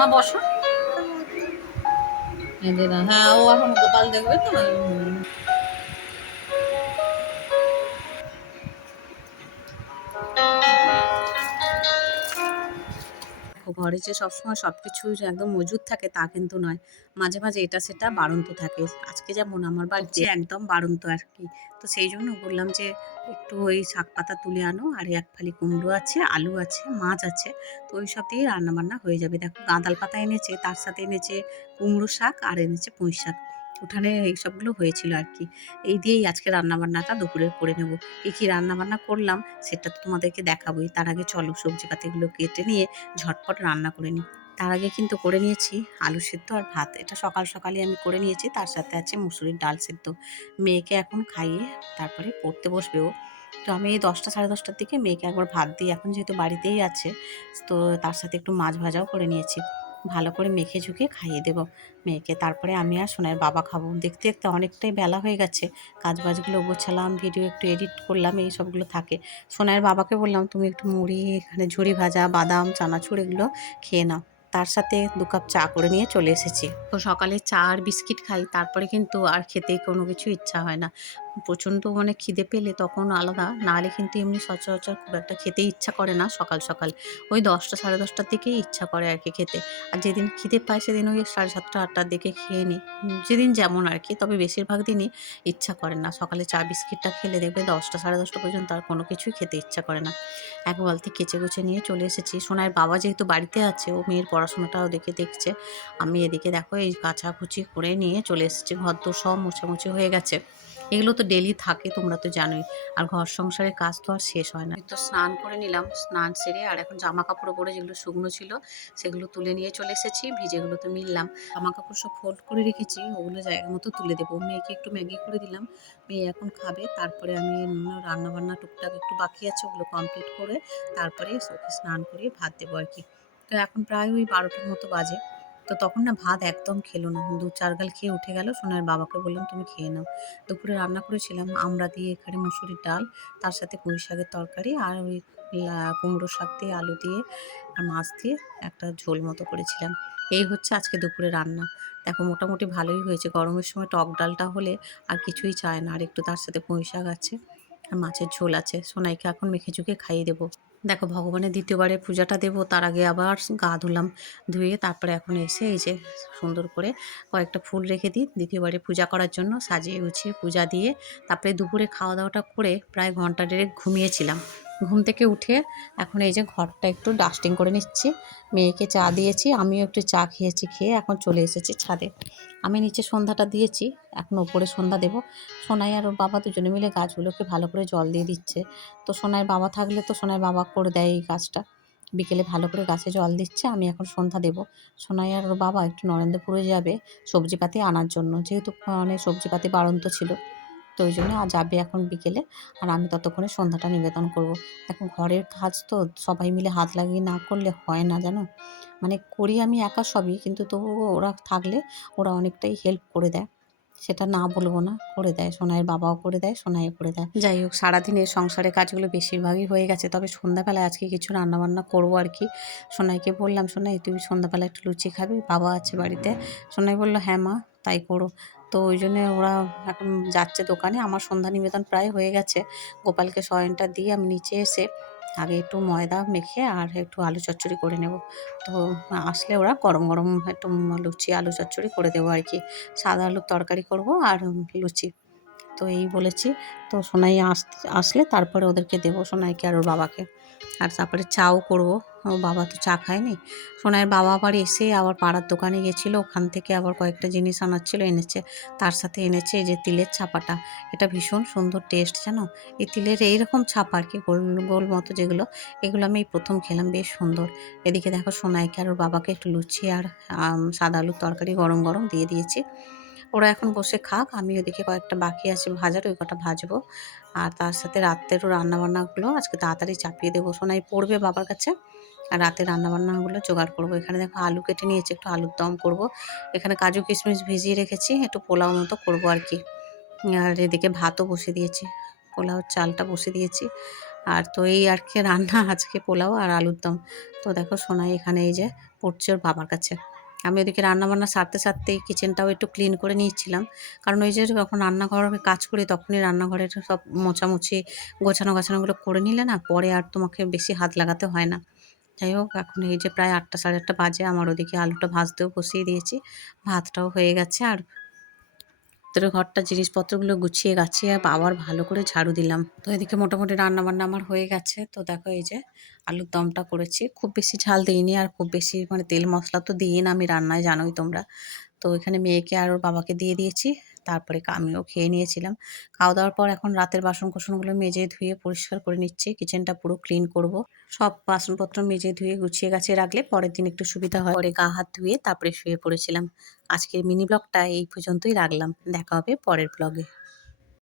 মা বসো। হ্যাঁ, ও এখন গোপাল দেখবে তো। ঘরে যে সবসময় সবকিছু একদম মজুদ থাকে তা কিন্তু নয়। মাঝে মাঝে এটা সেটা বাড়ন্ত থাকে। আজকে যেমন আমার বাড়িতে একদম বাড়ন্ত আর কি। তো সেই জন্য বললাম যে একটু ওই শাক পাতা তুলে আনো, আর এক ফালি কুমড়ো আছে, আলু আছে, মাছ আছে। তো ওই সব দিয়ে রান্না বান্না হয়ে যাবে। দেখো গাঁদাল পাতা এনেছে, তার সাথে এনেছে কুমড়ো শাক আর এনেছে পুঁই শাক। উঠানে এই সবগুলো হয়েছিল আর কি। এই দিয়েই আজকে রান্না বান্নাটা দুপুরে করে নেব। কি কি রান্না বান্না করলাম সেটা তো তোমাদেরকে দেখাবোই। তার আগে চলো সবজি পাতিগুলো কেটে নিয়ে ঝটপট রান্না করে নিই। তার আগে কিন্তু করে নিয়েছি আলু সেদ্ধ আর ভাত। এটা সকাল সকালই আমি করে নিয়েছি। তার সাথে আছে মুসুরির ডাল সেদ্ধ। মেয়েকে এখন খাইয়ে তারপরে পড়তে বসবে ও। তো আমি এই 10টা সাড়ে 10টার দিকে মেয়েকে একবার ভাত দিই। এখন যেহেতু বাড়িতেই আছে, তো তার সাথে একটু মাছ ভাজাও করে নিয়েছি। ভালো করে মেখে ঝুঁকে খাইয়ে দেবো মেয়েকে। তারপরে আমি আর সোনার বাবা খাবো। দেখতে দেখতে অনেকটাই বেলা হয়ে গেছে। কাজ বাজগুলো গোছালাম, ভিডিও একটু এডিট করলাম, এই সবগুলো থাকে। সোনার বাবাকে বললাম তুমি একটু মুড়ি, এখানে ঝুরি ভাজা, বাদাম, চানাচুর এগুলো খেয়ে নাও। তার সাথে 2 কাপ চা করে নিয়ে চলে এসেছি। তো সকালে চা আর বিস্কিট খাই, তারপরে কিন্তু আর খেতে কোনো কিছু ইচ্ছা হয় না। প্রচণ্ড মানে খিদে পেলে তখন আলাদা, নাহলে কিন্তু এমনি সচরাচর খুব একটা খেতে ইচ্ছা করে না সকাল সকাল। ওই 10টা সাড়ে 10টার দিকেই ইচ্ছা করে আর কি খেতে। আর যেদিন খিদে পায় সেদিন ওই 7:30 8টার দিকে খেয়ে নিই। যেদিন যেমন আর কি, তবে বেশিরভাগ দিনই ইচ্ছা করে না। সকালে চা বিস্কিটটা খেলে দেখবে 10টা সাড়ে 10টা পর্যন্ত আর কোনো কিছুই খেতে ইচ্ছা করে না। এক বালতি কেচে কুচে নিয়ে চলে এসেছি। সোনার বাবা যেহেতু বাড়িতে আছে, ও মেয়ের পড়াশোনাটাও দেখছে। আমি এদিকে দেখো এই কাচাকুচি করে নিয়ে চলে এসেছি। ঘরদোর সব মোছামুছি হয়ে গেছে। এগুলো তো ডেলি থাকে, তোমরা তো জানোই। আর ঘর সংসারের কাজ তো আর শেষ হয় না। তো স্নান করে নিলাম, স্নান সেরে আর এখন জামা কাপড় পরে যেগুলো শুকনো ছিল সেগুলো তুলে নিয়ে চলে এসেছি। ভিজেগুলো তো মিললাম। জামা কাপড় সব ফোল্ড করে রেখেছি, ওগুলো জায়গা মতো তুলে দেবো। মেয়েকে একটু ম্যাগি করে দিলাম, মেয়ে এখন খাবে। তারপরে আমি রান্না বান্না টুকটাক একটু বাকি আছে, ওগুলো কমপ্লিট করে তারপরে ওকে স্নান করিয়ে ভাত দেবো আর কি। তো এখন প্রায় ওই 12টার মতো বাজে। তো তখন না ভাত একদম খেলো না, 2-4 গাল খেয়ে উঠে গেল। সোনার বাবাকে বললাম তুমি খেয়ে নাও। দুপুরে রান্না করেছিলাম আমড়া দিয়ে, এখানে মুসুরির ডাল, তার সাথে পুঁই শাকের তরকারি, আর ওই কুমড়ো শাক দিয়ে, আলু দিয়ে আর মাছ দিয়ে একটা ঝোল মতো করেছিলাম। এই হচ্ছে আজকে দুপুরে রান্না। দেখো মোটামুটি ভালোই হয়েছে। গরমের সময় টক ডালটা হলে আর কিছুই চায় না। আর একটু তার সাথে পুঁই শাক আছে আর মাছের ঝোল আছে। সোনাইকে এখন মেখে ঝুঁকে খাইয়ে দেবো। দেখো ভগবানের দ্বিতীয়বারের পূজাটা দেবো, তার আগে আবার গা ধুলাম। ধুয়ে তারপরে এখন এসে এই যে সুন্দর করে কয়েকটা ফুল রেখে দিই দ্বিতীয়বারে পূজা করার জন্য, সাজিয়ে গুছিয়ে পূজা দিয়ে তারপরে দুপুরে খাওয়া দাওয়াটা করে প্রায় ঘন্টা দেড়েক ঘুমিয়েছিলাম। ঘুম থেকে উঠে এখন এই যে ঘরটা একটু ডাস্টিং করে নিচ্ছি। মেয়েকে চা দিয়েছি, আমিও একটু চা খেয়েছি। খেয়ে এখন চলে এসেছি ছাদে। আমি নিচে সন্ধ্যাটা দিয়েছি, এখন ওপরে সন্ধ্যা দেবো। সোনাই আর ওর বাবা দুজনে মিলে গাছগুলোকে ভালো করে জল দিয়ে দিচ্ছে। তো সোনাইয়ের বাবা থাকলে তো সোনাইয়ের বাবা করে দেয় এই কাজটা। বিকেলে ভালো করে গাছে জল দিচ্ছে, আমি এখন সন্ধ্যা দেবো। সোনাই আর ওর বাবা একটু নরেন্দ্রপুরে যাবে সবজিপাতি আনার জন্য, যেহেতু অনেক সবজিপাতি বাড়ন্ত ছিল। তো ওই জন্য যাবে এখন বিকেলে। আর আমি ততক্ষণে সন্ধ্যাটা নিবেদন করব। এখন ঘরের কাজ তো সবাই মিলে হাত লাগিয়ে না করলে হয় না, জানো। মানে করি আমি একা সবই, কিন্তু তবুও ওরা থাকলে ওরা অনেকটাই হেল্প করে দেয়। সেটা না বলবো না, করে দেয়। সোনাইয়ের বাবাও করে দেয়, সোনাইও করে দেয়। যাই হোক, সারাদিনের সংসারের কাজগুলো বেশিরভাগই হয়ে গেছে। তবে সন্ধ্যাবেলায় আজকে কিছু রান্নাবান্না করবো আর কি। সোনাইকে বললাম, সোনাই তুমি সন্ধ্যাবেলা একটু লুচি খাবে, বাবা আছে বাড়িতে। সোনাই বললো হ্যাঁ মা, তাই করো। তো ওই জন্যে ওরা এখন যাচ্ছে দোকানে। আমার সন্ধ্যা নিবেদন প্রায় হয়ে গেছে। গোপালকে শয়নটা দিয়ে আমি নিচে এসে আগে একটু ময়দা মেখে আর একটু আলু চচ্চড়ি করে নেব। তো আসলে ওরা গরম গরম একটু লুচি আলু চচ্চড়ি করে দেবো আর কি। সাদা আলুর তরকারি করব আর লুচি। তো এই বলেছি। তো সোনাই আসলে তারপরে ওদেরকে দেবো, সোনাইকে আর ওর বাবাকে। আর তারপরে চাও করবো। ও বাবা তো চা খায়নি। সোনাইয়ের বাবা আবার এসে আবার পাড়ার দোকানে গেছিলো, ওখান থেকে আবার কয়েকটা জিনিস আনার ছিল, এনেছে। তার সাথে এনেছে এই যে তিলের ছাপাটা। এটা ভীষণ সুন্দর টেস্ট, জানো। এই তিলের এইরকম ছাপা আর কি, গোল গোল মতো যেগুলো, এগুলো আমি এই প্রথম খেলাম, বেশ সুন্দর। এদিকে দেখো সোনাইকে আর ওর বাবাকে একটু লুচি আর সাদা আলুর তরকারি গরম গরম দিয়ে দিয়েছি। ওরা এখন বসে খাক, আমি ওদিকে কয়েকটা বাকি আছে ভাজার, ওই কটা ভাজবো। আর তার সাথে রাত্রেরও রান্নাবান্নাগুলো আজকে তাড়াতাড়ি চাপিয়ে দেবো। সোনাই পড়বে বাবার কাছে, আর রাতে রান্নাবান্নাগুলো জোগাড় করবো। এখানে দেখো আলু কেটে নিয়েছি, একটু আলুর দম করব। এখানে কাজু কিশমিশ ভিজিয়ে রেখেছি, একটু পোলাও মতো করবো আর কি। আর এদিকে ভাতও বসে দিয়েছি, পোলাওর চালটা বসে দিয়েছি। আর তো এই আর কি রান্না আজকে পোলাও আর আলুর দম। তো দেখো সোনাই এখানে এই যে পড়ছে ওর বাবার কাছে। আমি ওদিকে রান্নাবান্না সারতে কিচেনটাও একটু ক্লিন করে নিচ্ছিলাম। কারণ ওই যে যখন রান্নাঘরে কাজ করি তখনই রান্নাঘরের সব মোছামুছি, গোছানোগুলো করে নিলে না পরে আর তোমাকে বেশি হাত লাগাতে হয় না। যাই হোক এখন এই যে প্রায় ৮টা ৮:৩০ বাজে, আমার ওদিকে আলুটা ভাজতেও বসিয়ে দিয়েছি। ভাতটাও হয়ে গেছে আর ভেতরের ঘরটা জিনিসপত্রগুলো গুছিয়ে গাছিয়ে আবার ভালো করে ঝাড়ু দিলাম। তো এদিকে মোটামুটি রান্নাবান্না আমার হয়ে গেছে। তো দেখো এই যে আলুর দমটা করেছি। খুব বেশি ঝাল দিইনি আর খুব বেশি মানে তেল মশলা তো দিই না আমি রান্নায়, জানোই তোমরা। তো এখানে মেয়েকে আর ওর বাবাকে দিয়ে দিয়েছি। তারপরে আমিও খেয়ে নিয়েছিলাম। খাওয়া দাওয়ার পর এখন রাতের বাসন-কোসনগুলো মেজে ধুয়ে পরিষ্কার করে নিচ্ছি। কিচেনটা পুরো ক্লিন করব। সব বাসনপত্র মেজে ধুয়ে গুছিয়ে গাছিয়ে রাখলে পরের দিন একটু সুবিধা হয়। পরে গা হাত ধুয়ে তারপরে শুয়ে পড়েছিলাম। আজকের মিনি ব্লগটা এই পর্যন্তই রাখলাম। দেখা হবে পরের ব্লগে।